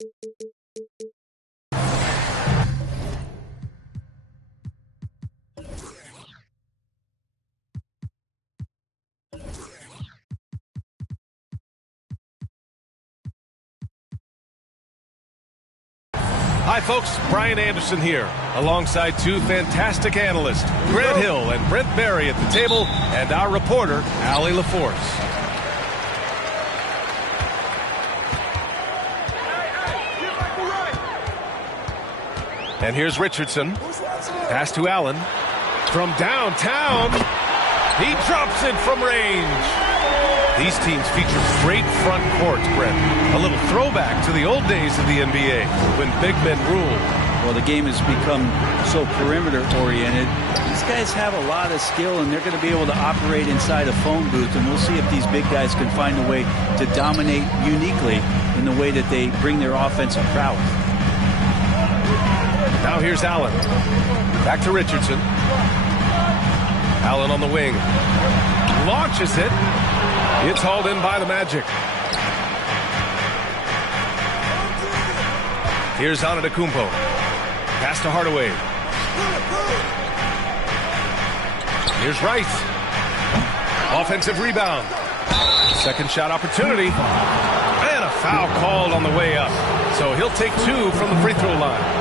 Hi, folks. Brian Anderson here, alongside two fantastic analysts, Grant Hill and Brent Barry at the table, and our reporter, Allie LaForce. And here's Richardson. Pass to Allen. From downtown, he drops it from range. These teams feature great front courts, Brent. A little throwback to the old days of the NBA when big men ruled. Well, the game has become so perimeter-oriented. These guys have a lot of skill, and they're going to be able to operate inside a phone booth, and we'll see if these big guys can find a way to dominate uniquely in the way that they bring their offensive prowess. Now here's Allen. Back to Richardson. Allen on the wing. Launches it. It's hauled in by the Magic. Here's Antetokounmpo. Pass to Hardaway. Here's Rice. Offensive rebound. Second shot opportunity. And a foul called on the way up. So he'll take two from the free throw line.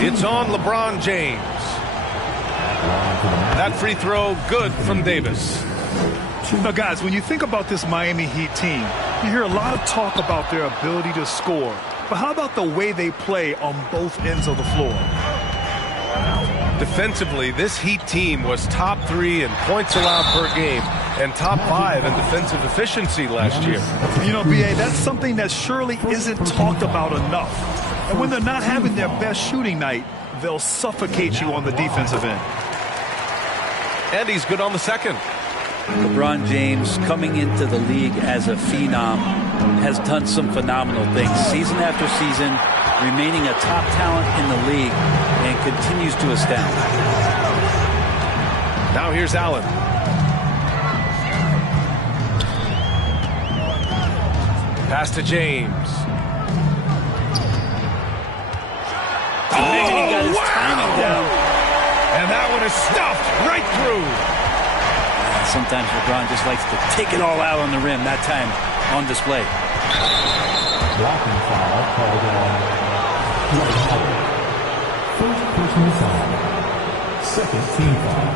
It's on LeBron James. That free throw good from Davis. Now, guys, when you think about this Miami Heat team, you hear a lot of talk about their ability to score. But how about the way they play on both ends of the floor? Defensively, this Heat team was top 3 in points allowed per game and top 5 in defensive efficiency last year. You know, B.A., that's something that surely isn't talked about enough. And when they're not having their best shooting night, they'll suffocate you on the defensive end. And he's good on the second. LeBron James, coming into the league as a phenom, has done some phenomenal things. Season after season, remaining a top talent in the league, and continues to astound. Now here's Allen. Pass to James. Oh, he got his timing down. And that one is stuffed right through. Sometimes LeBron just likes to take it all out on the rim. That time on display. Blocking foul called Dwight Howard. First personal foul. Second team foul.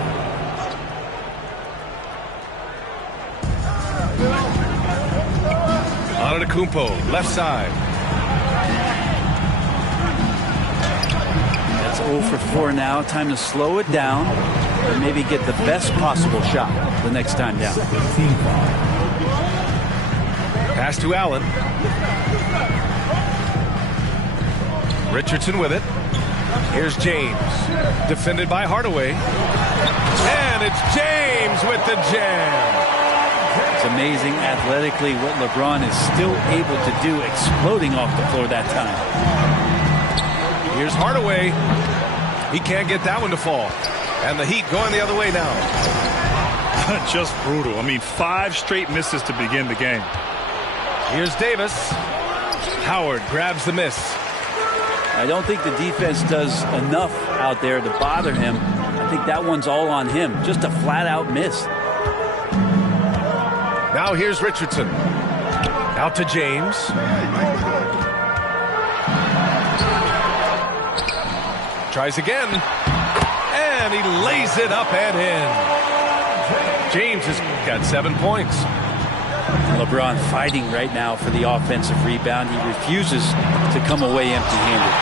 Antetokounmpo, left side. That's 0 for 4 now. Time to slow it down and maybe get the best possible shot the next time down. Pass to Allen. Richardson with it. Here's James. Defended by Hardaway. And it's James with the jam. It's amazing athletically what LeBron is still able to do, exploding off the floor that time. Here's Hardaway. He can't get that one to fall. And the Heat going the other way now. Just brutal. I mean, 5 straight misses to begin the game. Here's Davis. Howard grabs the miss. I don't think the defense does enough out there to bother him. I think that one's all on him. Just a flat-out miss. Now here's Richardson. Out to James. Tries again. And he lays it up and in. James has got 7 points. LeBron fighting right now for the offensive rebound. He refuses to come away empty-handed.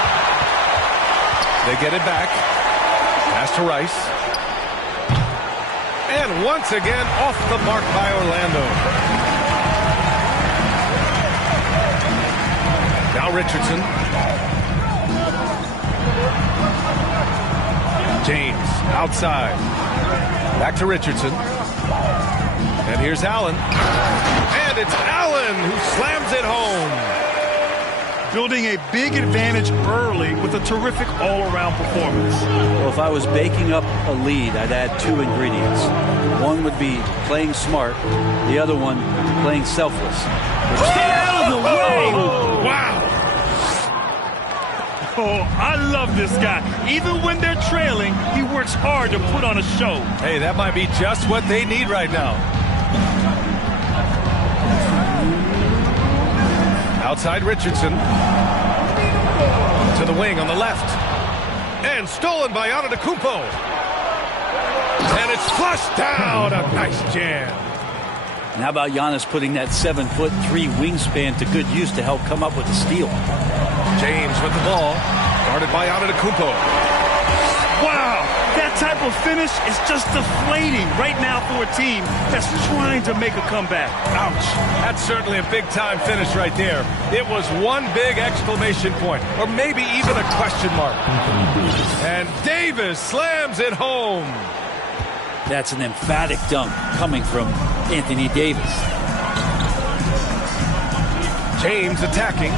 They get it back. Pass to Rice. And once again, off the mark by Orlando. Now Richardson. James outside. Back to Richardson. And here's Allen. And it's Allen who slams it home. Building a big advantage early with a terrific all-around performance. Well, if I was baking up a lead, I'd add 2 ingredients. One would be playing smart. The other one, playing selfless. Stay out of the way! Wow! Oh, I love this guy. Even when they're trailing, he works hard to put on a show. Hey, that might be just what they need right now. Outside Richardson. To the wing on the left. And stolen by Antetokounmpo. And it's flushed down. A nice jam. And how about Giannis putting that 7'3" wingspan to good use to help come up with the steal? James with the ball. Guarded by Antetokounmpo. Wow, that type of finish is just deflating right now for a team that's trying to make a comeback. Ouch. That's certainly a big-time finish right there. It was one big exclamation point, or maybe even a question mark. And Davis slams it home. That's an emphatic dunk coming from Anthony Davis. James attacking.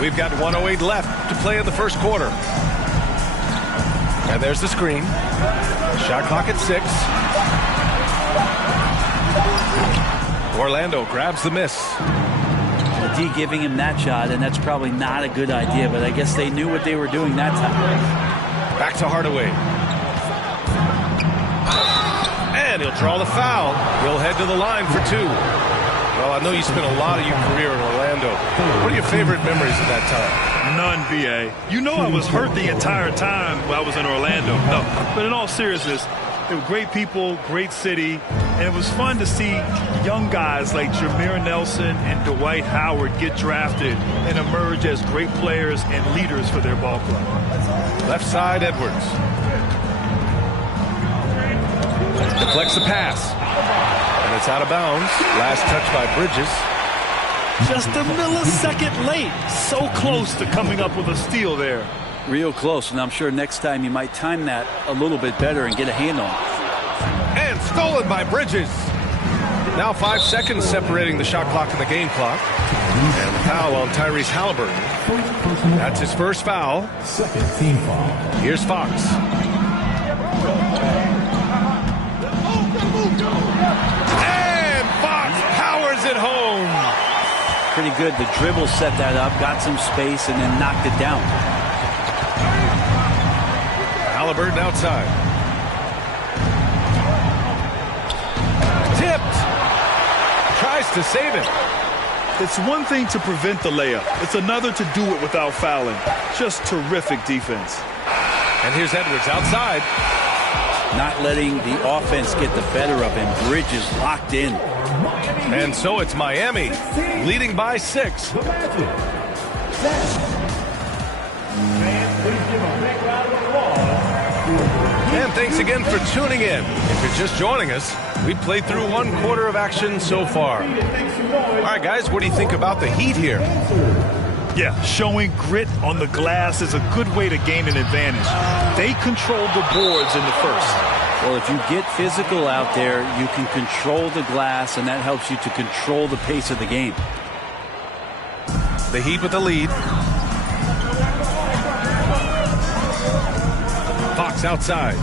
We've got 1:08 left to play in the first quarter. And there's the screen. Shot clock at 6. Orlando grabs the miss. The D giving him that shot, and that's probably not a good idea, but I guess they knew what they were doing that time. Back to Hardaway. And he'll draw the foul. He'll head to the line for 2. Well, I know you spent a lot of your career in Orlando. What are your favorite memories of that time? None, B.A. You know I was hurt the entire time while I was in Orlando. No, but in all seriousness, they were great people, great city, and it was fun to see young guys like Jameer Nelson and Dwight Howard get drafted and emerge as great players and leaders for their ball club. Left side, Edwards. Deflects the pass. And it's out of bounds. Last touch by Bridges. Just a millisecond late. So close to coming up with a steal there. Real close, and I'm sure next time you might time that a little bit better and get a hand on it. And stolen by Bridges. Now 5 seconds separating the shot clock and the game clock. And the foul on Tyrese Halliburton. That's his first foul. Second team foul. Here's Fox. And Fox powers it home. Pretty good. The dribble set that up, got some space, and then knocked it down. Halliburton outside. Tipped. Tries to save it. It's one thing to prevent the layup. It's another to do it without fouling. Just terrific defense. And here's Edwards outside. Not letting the offense get the better of him. Bridges locked in. And so it's Miami, leading by 6. And thanks again for tuning in. If you're just joining us, we've played through 1 quarter of action so far. All right, guys, what do you think about the Heat here? Yeah, showing grit on the glass is a good way to gain an advantage. They controlled the boards in the first. Well, if you get physical out there, you can control the glass, and that helps you to control the pace of the game. The Heat with the lead. Fox outside.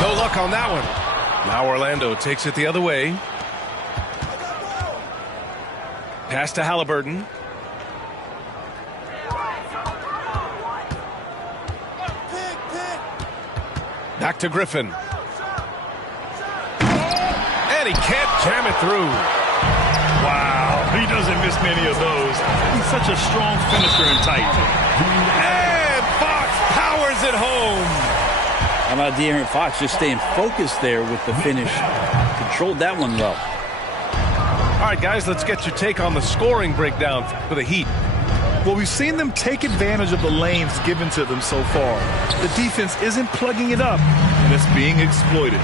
No luck on that one. Now Orlando takes it the other way. Pass to Halliburton. Back to Griffin. And he can't jam it through. Wow, he doesn't miss many of those. He's such a strong finisher and tight. And Fox powers it home. How about De'Aaron Fox just staying focused there with the finish? Controlled that one well. All right, guys, let's get your take on the scoring breakdown for the Heat. Well, we've seen them take advantage of the lanes given to them so far. The defense isn't plugging it up, and it's being exploited.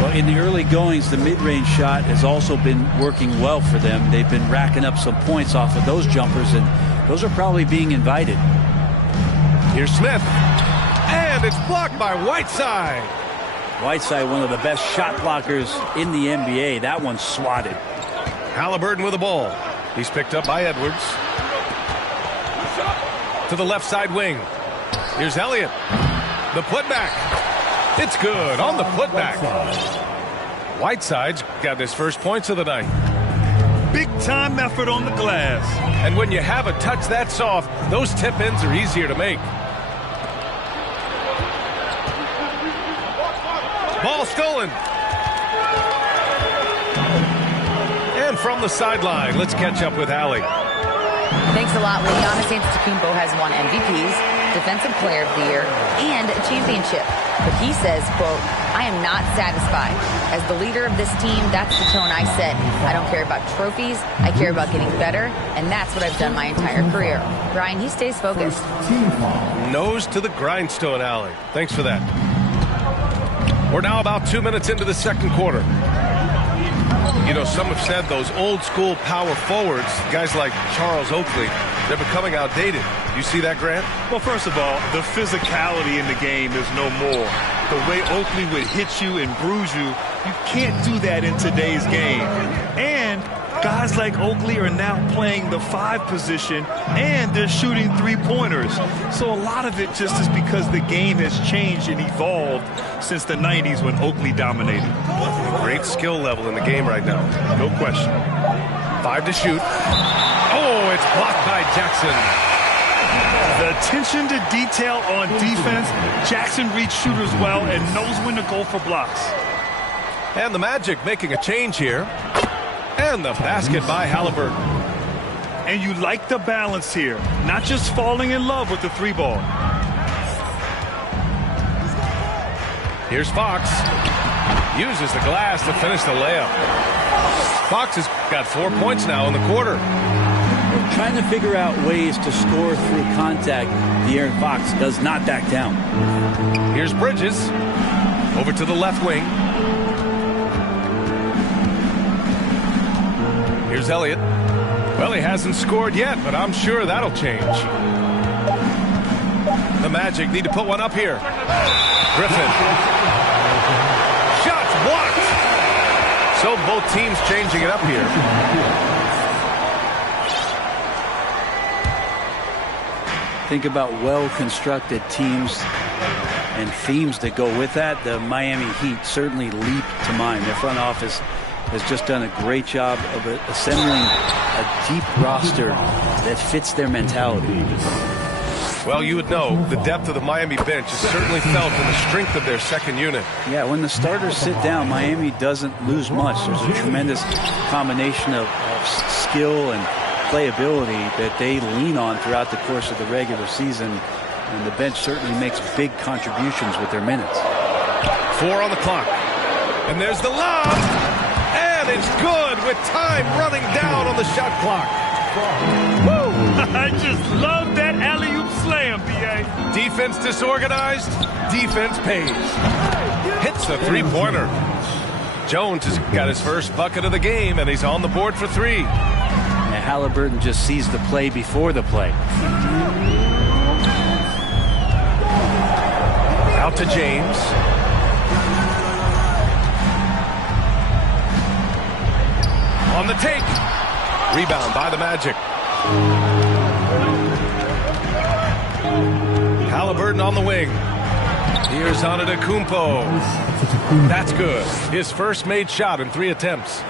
Well, in the early goings, the mid-range shot has also been working well for them. They've been racking up some points off of those jumpers, and those are probably being invited. Here's Smith. And it's blocked by Whiteside. Whiteside, one of the best shot blockers in the NBA. That one's swatted. Halliburton with the ball. He's picked up by Edwards. To the left side wing. Here's Elliott. The putback. It's good on the putback. Whiteside's got his first points of the night. big-time effort on the glass. And when you have a touch that soft, those tip-ins are easier to make. Ball stolen. And from the sideline, let's catch up with Allie. Thanks a lot. Giannis Antetokounmpo has won MVPs, Defensive Player of the Year, and a championship. But he says, quote, I am not satisfied. As the leader of this team, that's the tone I set. I don't care about trophies. I care about getting better, and that's what I've done my entire career. Brian, he stays focused. Nose to the grindstone, Allie. Thanks for that. We're now about 2 minutes into the second quarter. You know, some have said those old-school power forwards, guys like Charles Oakley, they're becoming outdated. You see that, Grant? Well, first of all, the physicality in the game is no more. The way Oakley would hit you and bruise you, you can't do that in today's game. And guys like Oakley are now playing the 5 position, and they're shooting 3-pointers. So a lot of it just is because the game has changed and evolved since the 90s when Oakley dominated. Great skill level in the game right now. No question. 5 to shoot. Oh, it's blocked by Jackson. The attention to detail on defense. Jackson reads shooters well and knows when to go for blocks. And the Magic making a change here. And the basket by Halliburton. And you like the balance here. Not just falling in love with the 3-ball. Here's Fox. Uses the glass to finish the layup. Fox has got 4 points now in the quarter. They're trying to figure out ways to score through contact. De'Aaron Fox does not back down. Here's Bridges. Over to the left wing. Here's Elliott. Well, he hasn't scored yet, but I'm sure that'll change. The Magic need to put one up here. Griffin. Shots blocked. So both teams changing it up here. Think about well-constructed teams and themes that go with that. The Miami Heat certainly leap to mind. Their front office has just done a great job of assembling a deep roster that fits their mentality. Well, you would know the depth of the Miami bench is certainly felt in the strength of their second unit. Yeah, when the starters sit down, Miami doesn't lose much. There's a tremendous combination of skill and playability that they lean on throughout the course of the regular season, and the bench certainly makes big contributions with their minutes. 4 on the clock. And there's the lob. And it's good with time running down on the shot clock. Woo! I just love that alley-oop slam, B.A. Defense disorganized. Defense pays. Hits the 3-pointer. Jones has got his first bucket of the game, and he's on the board for 3. And Halliburton just sees the play before the play. Out to James. On the take. Rebound by the Magic. Halliburton on the wing. Here's Antetokounmpo. That's good. His first made shot in 3 attempts.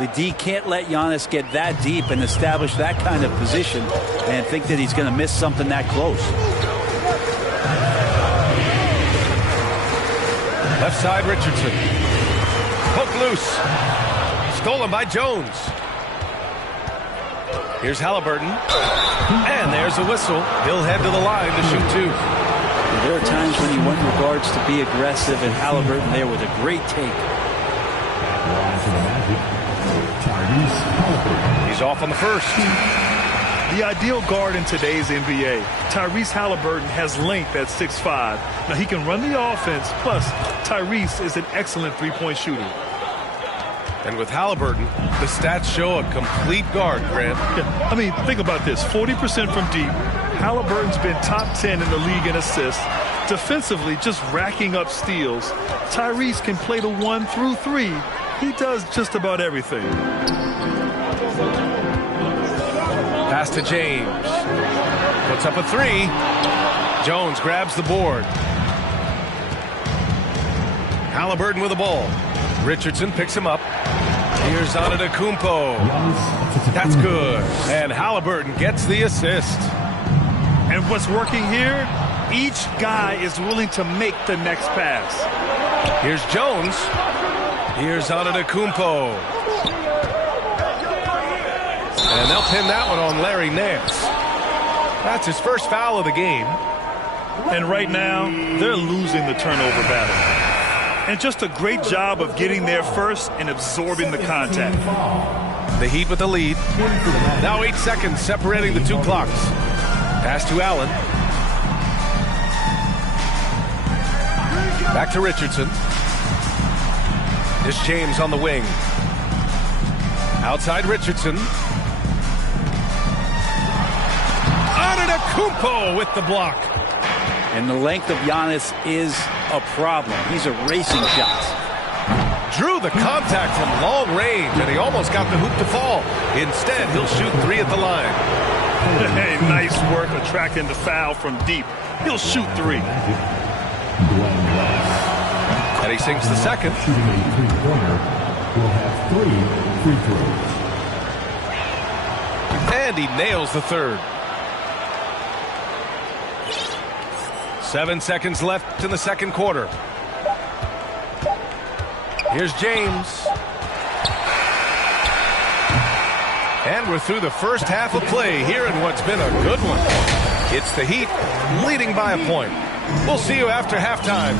The D can't let Giannis get that deep and establish that kind of position and think that he's going to miss something that close. Left side, Richardson. Poke loose. Stolen by Jones. Here's Halliburton. And there's a whistle. He'll head to the line to shoot 2. There are times when you want your guards to be aggressive, and Halliburton there with a great take. He's off on the first. The ideal guard in today's NBA, Tyrese Halliburton, has length at 6'5". Now, he can run the offense, plus Tyrese is an excellent 3-point shooter. And with Halliburton, the stats show a complete guard, Grant. Yeah, I mean, think about this. 40% from deep. Halliburton's been top 10 in the league in assists. Defensively, just racking up steals. Tyrese can play the 1 through 3. He does just about everything. Pass to James. Puts up a 3. Jones grabs the board. Halliburton with the ball. Richardson picks him up. Here's Antetokounmpo. That's good. And Halliburton gets the assist. And what's working here? Each guy is willing to make the next pass. Here's Jones. Here's Antetokounmpo. And they'll pin that one on Larry Nance. That's his first foul of the game. And right now, they're losing the turnover battle. And just a great job of getting there first and absorbing the contact. The Heat with the lead. Now 8 seconds separating the two clocks. Pass to Allen. Back to Richardson. Here's James on the wing. Outside Richardson. Antetokounmpo with the block. And the length of Giannis is a problem. He's erasing shots. Drew the contact from long range, and he almost got the hoop to fall. Instead, he'll shoot 3 at the line. Hey, nice work attracting the foul from deep. He'll shoot 3. And he sinks the second. Shooting a three-pointer will have 3 free throws. And he nails the third. 7 seconds left in the second quarter. Here's James. And we're through the first half of play here in what's been a good one. It's the Heat leading by a point. We'll see you after halftime.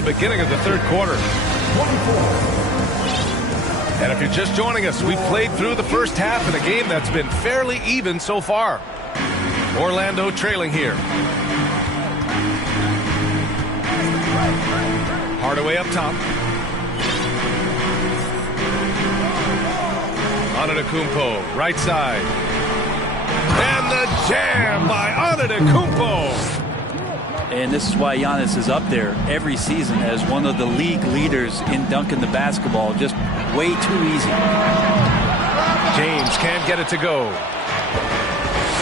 the beginning of the third quarter. And if you're just joining us, we've played through the first half in a game that's been fairly even so far. Orlando trailing here. Hardaway up top. Antetokounmpo, right side. And the jam by Antetokounmpo. And this is why Giannis is up there every season as one of the league leaders in dunking the basketball. Just way too easy. James can't get it to go.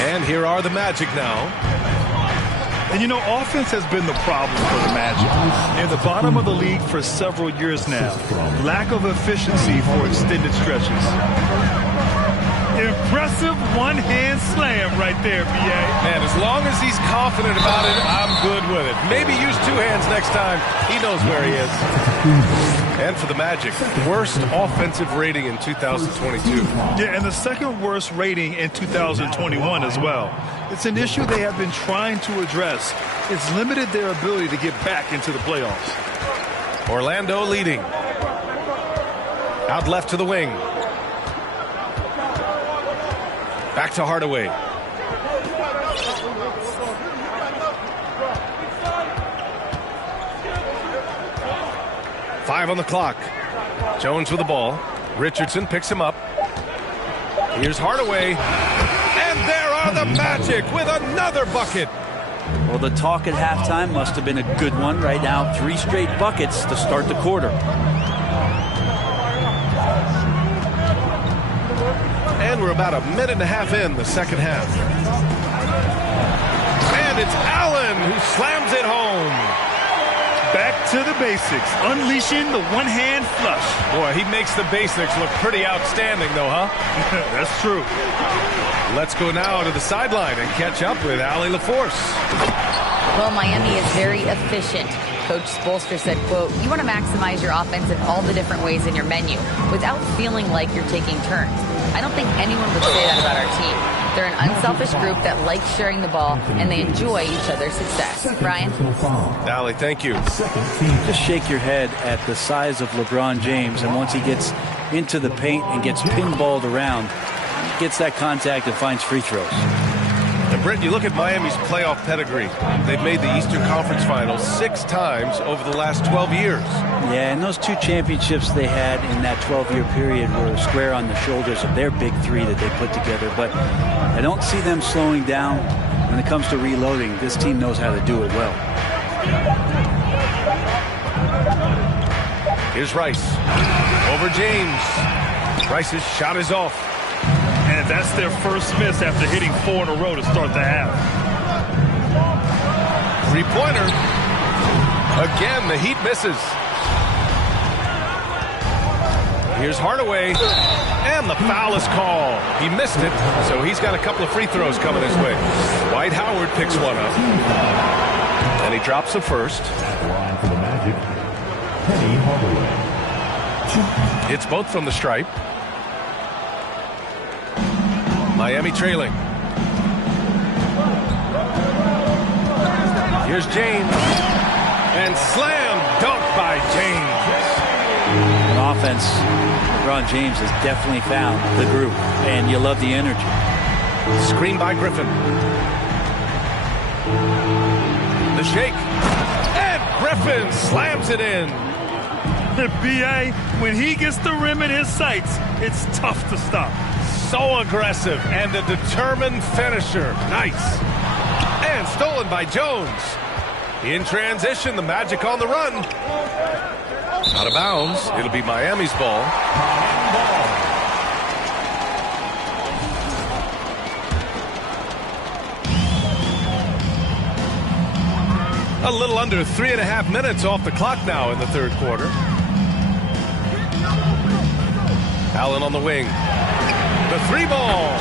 And here are the Magic now. And, you know, offense has been the problem for the Magic. In the bottom of the league for several years now. Lack of efficiency for extended stretches. Impressive one-hand slam right there, B.A. Man, as long as he's confident about it, I'm good with it. Maybe use two hands next time. He knows where he is. And for the Magic, worst offensive rating in 2022. Yeah, and the second worst rating in 2021 as well. It's an issue they have been trying to address. It's limited their ability to get back into the playoffs. Orlando leading. Out left to the wing. Back to Hardaway. Five on the clock. Jones with the ball. Richardson picks him up. Here's Hardaway. And there are the Magic with another bucket. Well, the talk at halftime must have been a good one. Right now, 3 straight buckets to start the quarter. And we're about a minute and a half in the second half. And it's Allen who slams it home. Back to the basics, unleashing the one-hand flush. Boy, he makes the basics look pretty outstanding, though, huh? That's true. Let's go now to the sideline and catch up with Allie LaForce. Well, Miami is very efficient. Coach Spoelstra said, quote, you want to maximize your offense in all the different ways in your menu without feeling like you're taking turns. I don't think anyone would say that about our team. They're an unselfish group that likes sharing the ball, and they enjoy each other's success. Brian? Allie, thank you. Just shake your head at the size of LeBron James, and once he gets into the paint and gets pinballed around, gets that contact and finds free throws. And Brent, you look at Miami's playoff pedigree. They've made the Eastern Conference Finals 6 times over the last 12 years. Yeah, and those 2 championships they had in that 12-year period were square on the shoulders of their big 3 that they put together. But I don't see them slowing down when it comes to reloading. This team knows how to do it well. Here's Rice. Over James. Rice's shot is off. And that's their first miss after hitting 4 in a row to start the half. 3-pointer. Again, the Heat misses. Here's Hardaway. And the foul is called. He missed it, so he's got a couple of free throws coming his way. Dwight Howard picks one up. And he drops the first. At the line for the Magic, Penny Hardaway. It's both from the stripe. Miami trailing. Here's James. And slam dunk by James. On offense, LeBron James has definitely found the group, and you love the energy. Screen by Griffin. The shake. And Griffin slams it in. B.A., when he gets the rim in his sights, it's tough to stop. So aggressive and a determined finisher. Nice. And stolen by Jones. In transition, the Magic on the run. Out of bounds. It'll be Miami's ball. A little under 3.5 minutes off the clock now in the third quarter. Allen on the wing. The 3 ball.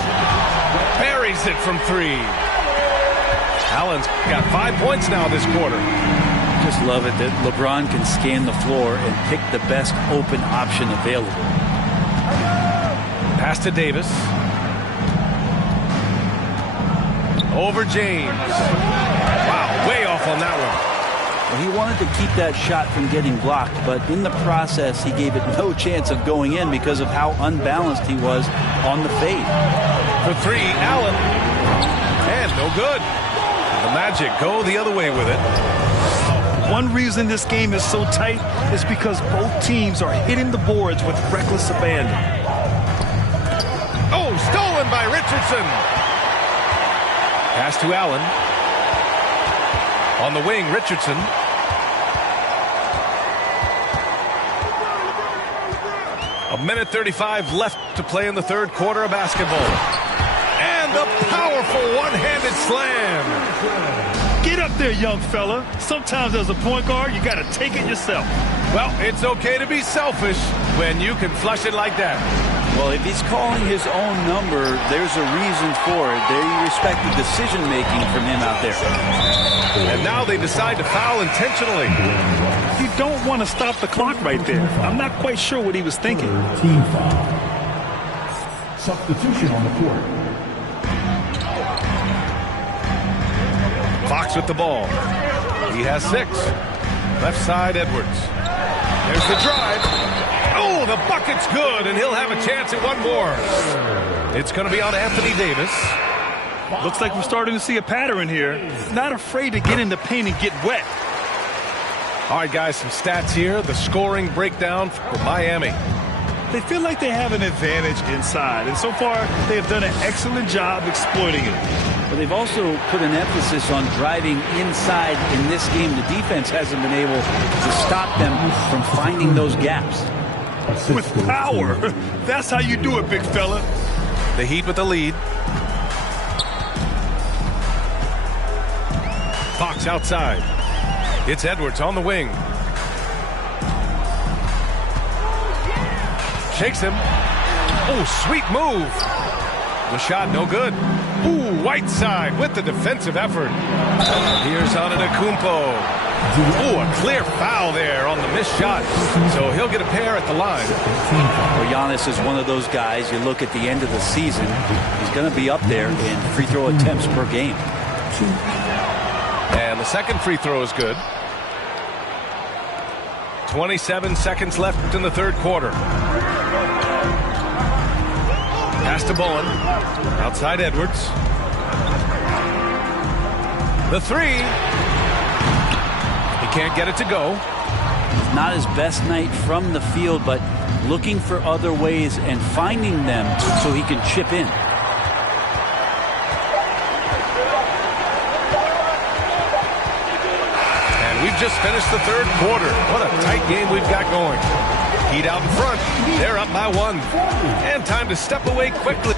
Buries it from 3. Allen's got 5 points now this quarter. Just love it that LeBron can scan the floor and pick the best open option available. Pass to Davis. Over James. Wow, way off on that one. Well, he wanted to keep that shot from getting blocked, but in the process, he gave it no chance of going in because of how unbalanced he was on the fade. For three, Allen. And no good. The Magic go the other way with it. One reason this game is so tight is because both teams are hitting the boards with reckless abandon. Oh, stolen by Richardson. Pass to Allen. On the wing, Richardson. A minute 35 left to play in the third quarter of basketball. And the powerful one-handed slam. Get up there, young fella. Sometimes as a point guard, you got to take it yourself. Well, it's okay to be selfish when you can flush it like that. Well, if he's calling his own number, there's a reason for it. They respect the decision-making from him out there. And now they decide to foul intentionally. You don't want to stop the clock right there. I'm not quite sure what he was thinking. Team foul. Substitution on the court. Fox with the ball. He has 6. Left side, Edwards. There's the drive. Oh, the bucket's good, and he'll have a chance at one more. It's going to be on Anthony Davis. Looks like we're starting to see a pattern here. Not afraid to get in the paint and get wet. All right, guys, some stats here. The scoring breakdown for Miami. They feel like they have an advantage inside, and so far they have done an excellent job exploiting it. But they've also put an emphasis on driving inside in this game. The defense hasn't been able to stop them from finding those gaps. With power. That's how you do it, big fella. The Heat with the lead. Fox outside. It's Edwards on the wing. Shakes him. Oh, sweet move. The shot no good. Ooh, Whiteside with the defensive effort. Here's Antetokounmpo. Ooh, a clear foul there on the missed shot. So he'll get a pair at the line. Well, Giannis is one of those guys, you look at the end of the season, he's going to be up there in free throw attempts per game. And the second free throw is good. 27 seconds left in the third quarter. Pass to Bowen. Outside Edwards. The three. He can't get it to go. Not his best night from the field, but looking for other ways and finding them so he can chip in. And we've just finished the third quarter. What a tight game we've got going. Heat out in front. They're up by 1. And time to step away quickly.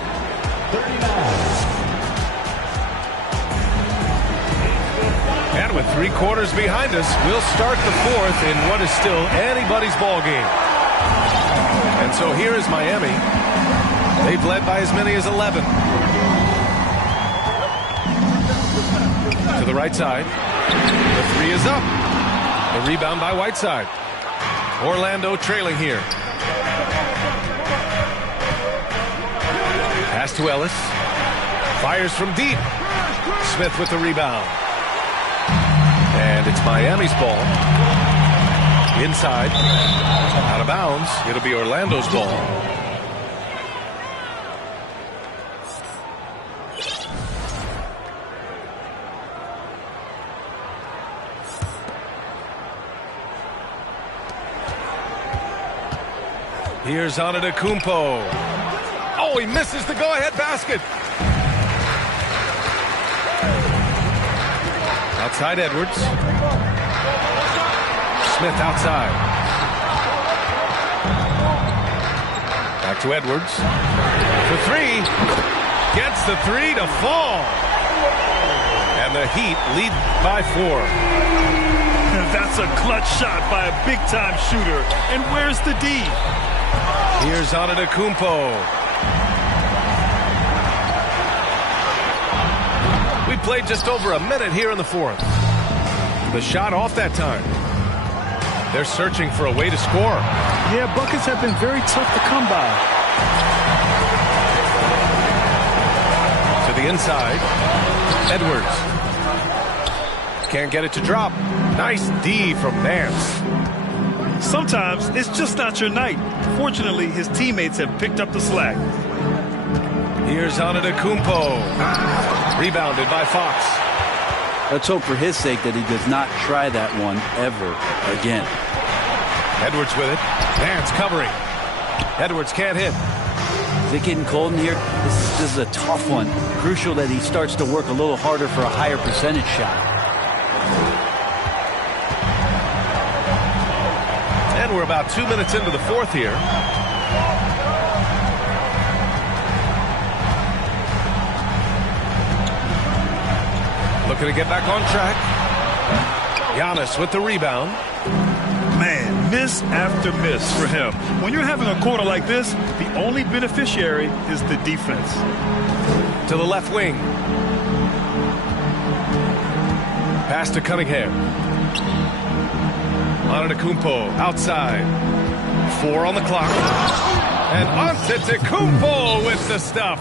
And with 3 quarters behind us, we'll start the fourth in what is still anybody's ball game. And so here is Miami. They've led by as many as 11. To the right side. The three is up. The rebound by Whiteside. Orlando trailing here. Pass to Ellis. Fires from deep. Smith with the rebound. And it's Miami's ball. Inside. Out of bounds. It'll be Orlando's ball. Here's Antetokounmpo. Oh, he misses the go-ahead basket. Outside Edwards. Smith outside. Back to Edwards. For 3. Gets the 3 to fall. And the Heat lead by 4. That's a clutch shot by a big-time shooter. And where's the D? Here's Antetokounmpo. We played just over a minute here in the fourth. The shot off that time. They're searching for a way to score. Yeah, buckets have been very tough to come by. To the inside. Edwards. Can't get it to drop. Nice D from Nance. Sometimes it's just not your night. Fortunately, his teammates have picked up the slack. Here's Antetokounmpo. Rebounded by Fox. Let's hope for his sake that he does not try that one ever again. Edwards with it. Nance covering. Edwards can't hit. Is it getting cold in here? This is a tough one. Crucial that he starts to work a little harder for a higher percentage shot. And we're about 2 minutes into the fourth here. Looking to get back on track. Giannis with the rebound. Man, miss after miss for him. When you're having a quarter like this, the only beneficiary is the defense. To the left wing. Pass to Cunningham. Antetokounmpo outside. 4 on the clock. And Antetokounmpo with the stuff.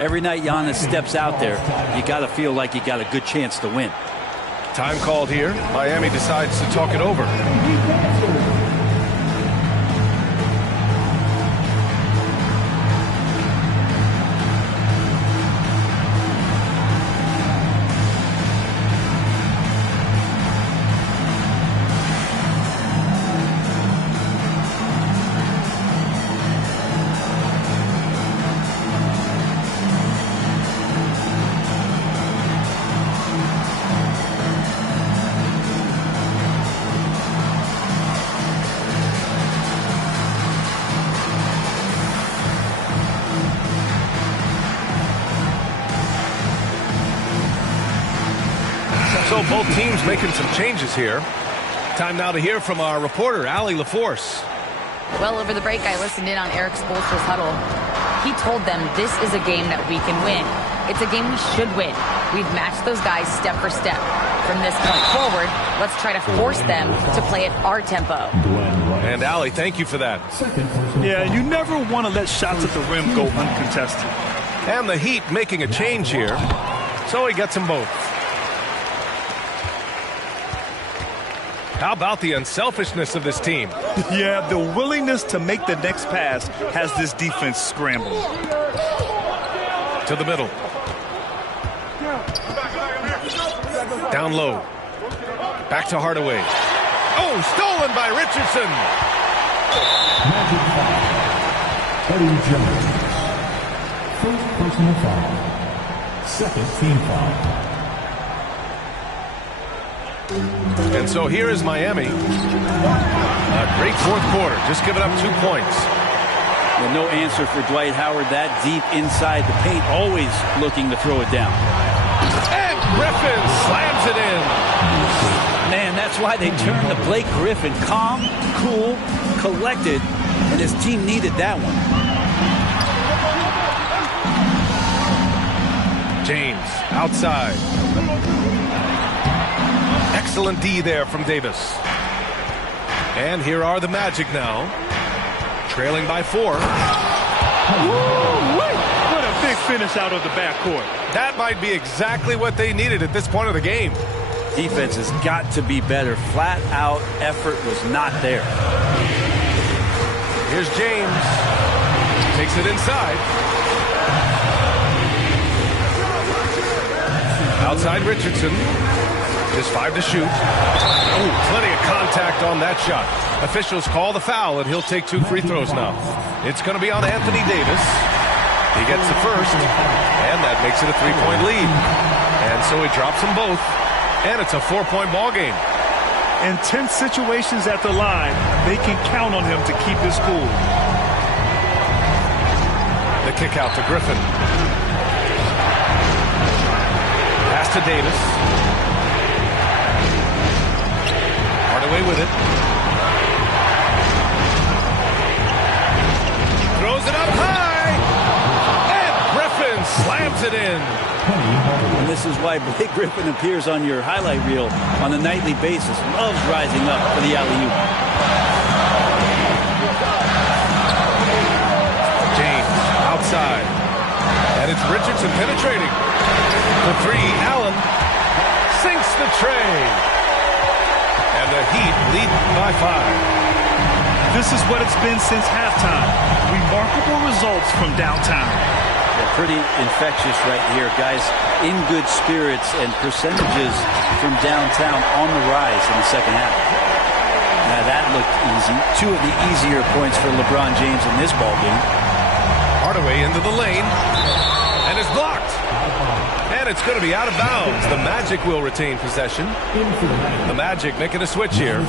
Every night Giannis steps out there, you got to feel like you got a good chance to win. Time called here. Miami decides to talk it over. So both teams making some changes here. Time now to hear from our reporter, Allie LaForce. Well, over the break, I listened in on Eric Spoelstra's huddle. He told them this is a game that we can win. It's a game we should win. We've matched those guys step for step. From this point forward, let's try to force them to play at our tempo. And Allie, thank you for that. Yeah, you never want to let shots at the rim go uncontested. And the Heat making a change here. So he gets them both. How about the unselfishness of this team? Yeah, the willingness to make the next pass has this defense scrambling. To the middle. Down low. Back to Hardaway. Oh, stolen by Richardson. Magic foul. Eddie Jones. First personal foul. Second team foul. And so here is Miami. A great fourth quarter, just giving up 2 points. With no answer for Dwight Howard that deep inside the paint, always looking to throw it down. And Griffin slams it in. Man, that's why they turned to Blake Griffin. Calm, cool, collected, and his team needed that one. James outside. Excellent D there from Davis. And here are the Magic now. Trailing by 4. What a big finish out of the backcourt. That might be exactly what they needed at this point of the game. Defense has got to be better. Flat out effort was not there. Here's James. Takes it inside. Outside Richardson. Just 5 to shoot. Oh, plenty of contact on that shot. Officials call the foul, and he'll take 2 free throws now. It's going to be on Anthony Davis. He gets the first, and that makes it a 3-point lead. And so he drops them both, and it's a 4-point ball game. In tense situations at the line, they can count on him to keep his cool. The kick out to Griffin. Pass to Davis. Hardaway with it. Throws it up high. And Griffin slams it in. And this is why Blake Griffin appears on your highlight reel on a nightly basis. Loves rising up for the alley-oop. James outside. And it's Richardson penetrating. The 3, Allen. sinks the tray. And the Heat lead by 5. This is what it's been since halftime. Remarkable results from downtown. Yeah, pretty infectious right here. Guys in good spirits and percentages from downtown on the rise in the second half. Now that looked easy. 2 of the easier points for LeBron James in this ballgame. Hardaway into the lane. And it's blocked. And it's going to be out of bounds. The Magic will retain possession. The Magic making a switch here.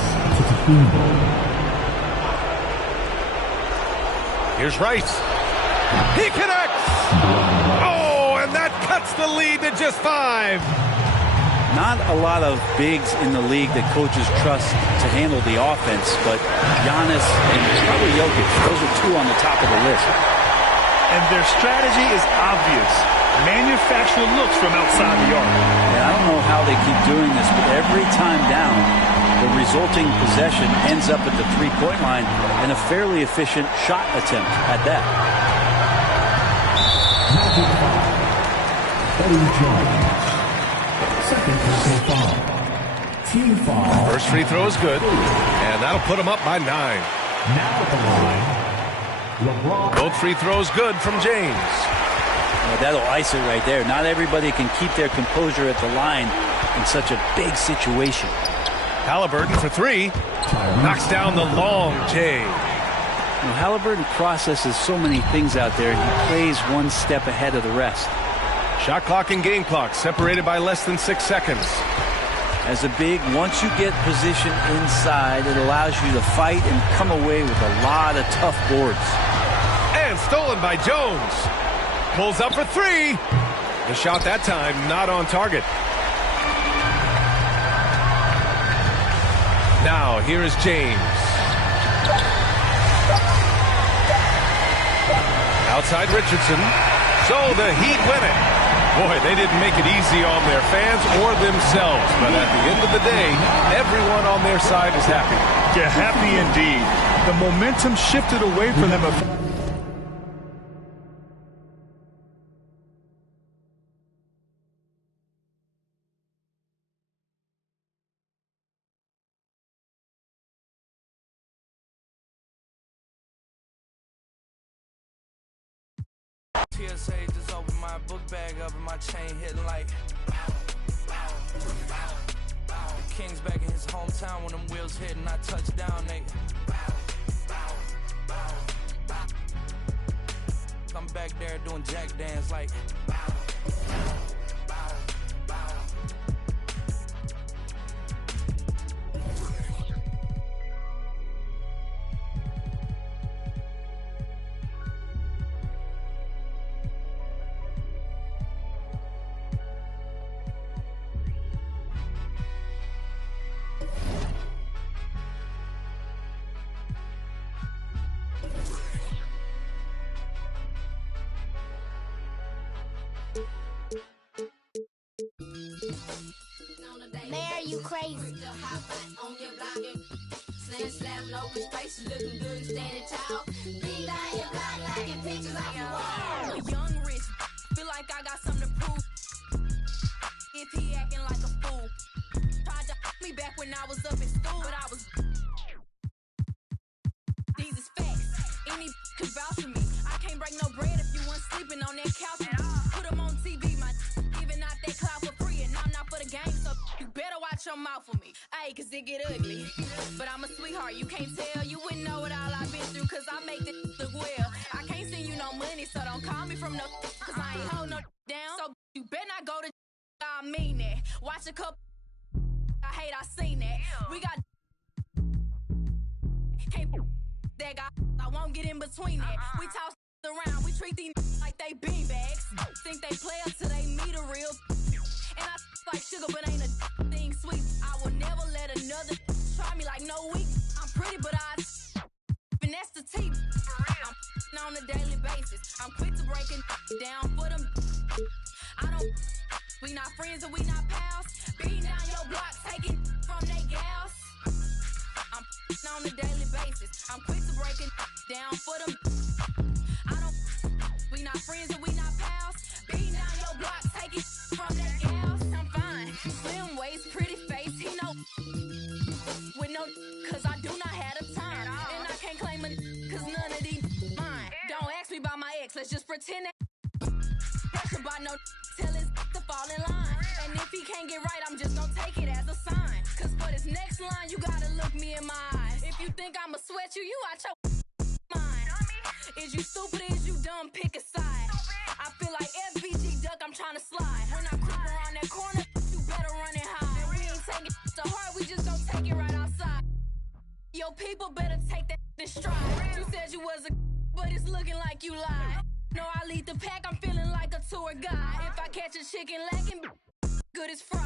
Here's Rice. He connects. Oh, and that cuts the lead to just 5. Not a lot of bigs in the league that coaches trust to handle the offense, but Giannis and probably Jokic, those are 2 on the top of the list. And their strategy is obvious. Manufacture looks from outside the arc. And I don't know how they keep doing this, but every time down, the resulting possession ends up at the three-point line and a fairly efficient shot attempt at that. Team foul. First free throw is good, and that'll put him up by 9. Now at the line, LeBron. Both free throws good from James. Well, that'll ice it right there. Not everybody can keep their composure at the line in such a big situation. Halliburton for 3. Knocks down the long J. You know, Halliburton processes so many things out there. He plays one step ahead of the rest. Shot clock and game clock separated by less than 6 seconds. As a big, once you get position inside, it allows you to fight and come away with a lot of tough boards. And stolen by Jones. Pulls up for 3. The shot that time not on target. Now here is James. Outside Richardson. So the Heat win it. Boy, they didn't make it easy on their fans or themselves. But at the end of the day, everyone on their side is happy. Yeah, happy indeed. The momentum shifted away from them. TSA just opened my book bag up and my chain hitting like King's back in his hometown when them wheels hit and I touch down, nigga. I'm back there doing jack dance like Mayor, you crazy. young rich, feel like I got something to prove. If he acting like a fool, tried to me back when I was up in school, but I was. These is facts. Any can vouch for me. I can't break no bread if you weren't sleeping on that couch. Put them on TV, my giving out that clout for free, and I'm not for the game, so you better watch your mouth for me. Ayy, cause it get ugly. But I'm a sweetheart, you can't tell. You wouldn't know what all I've been through, cause I make this look well. I can't send you no money, so don't call me from no, cause I ain't hold no down. So you better not go to I mean that. Watch a couple. I hate I seen that. We got can't that guy. I won't get in between that. We toss around. We treat these like they beanbags. Think they play us till they meet a real. And I like sugar, but ain't a thing sweet. I will never let another try me like no weak. I'm pretty, but I finesse the teeth. I'm on a daily basis. I'm quick to break it down for them. I don't. We not friends and we not pals. Beating down your block, taking from they gals. I'm on a daily basis. I'm quick to break it down for them. I don't. We not friends and we not pals. Beating down your block, taking from they gals. I'm fine. Slim Let's just pretend that pressure by no tell his to fall in line. And if he can't get right, I'm just gonna take it as a sign. Cause for this next line, you gotta look me in my eyes. If you think I'ma sweat you, you out your mind. Is you stupid or is you dumb? Pick a side. I feel like FBG duck, I'm trying to slide. When I creep around that corner, you better run and hide. And we ain't taking to heart, we just gon' take it right outside. Your people better take that in stride. You said you was a but it's looking like you lied. No, I lead the pack, I'm feeling like a tour guide. If I catch a chicken lacking, good as fried.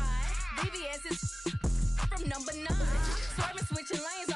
VVS is from number 9. Swerving, switching lanes,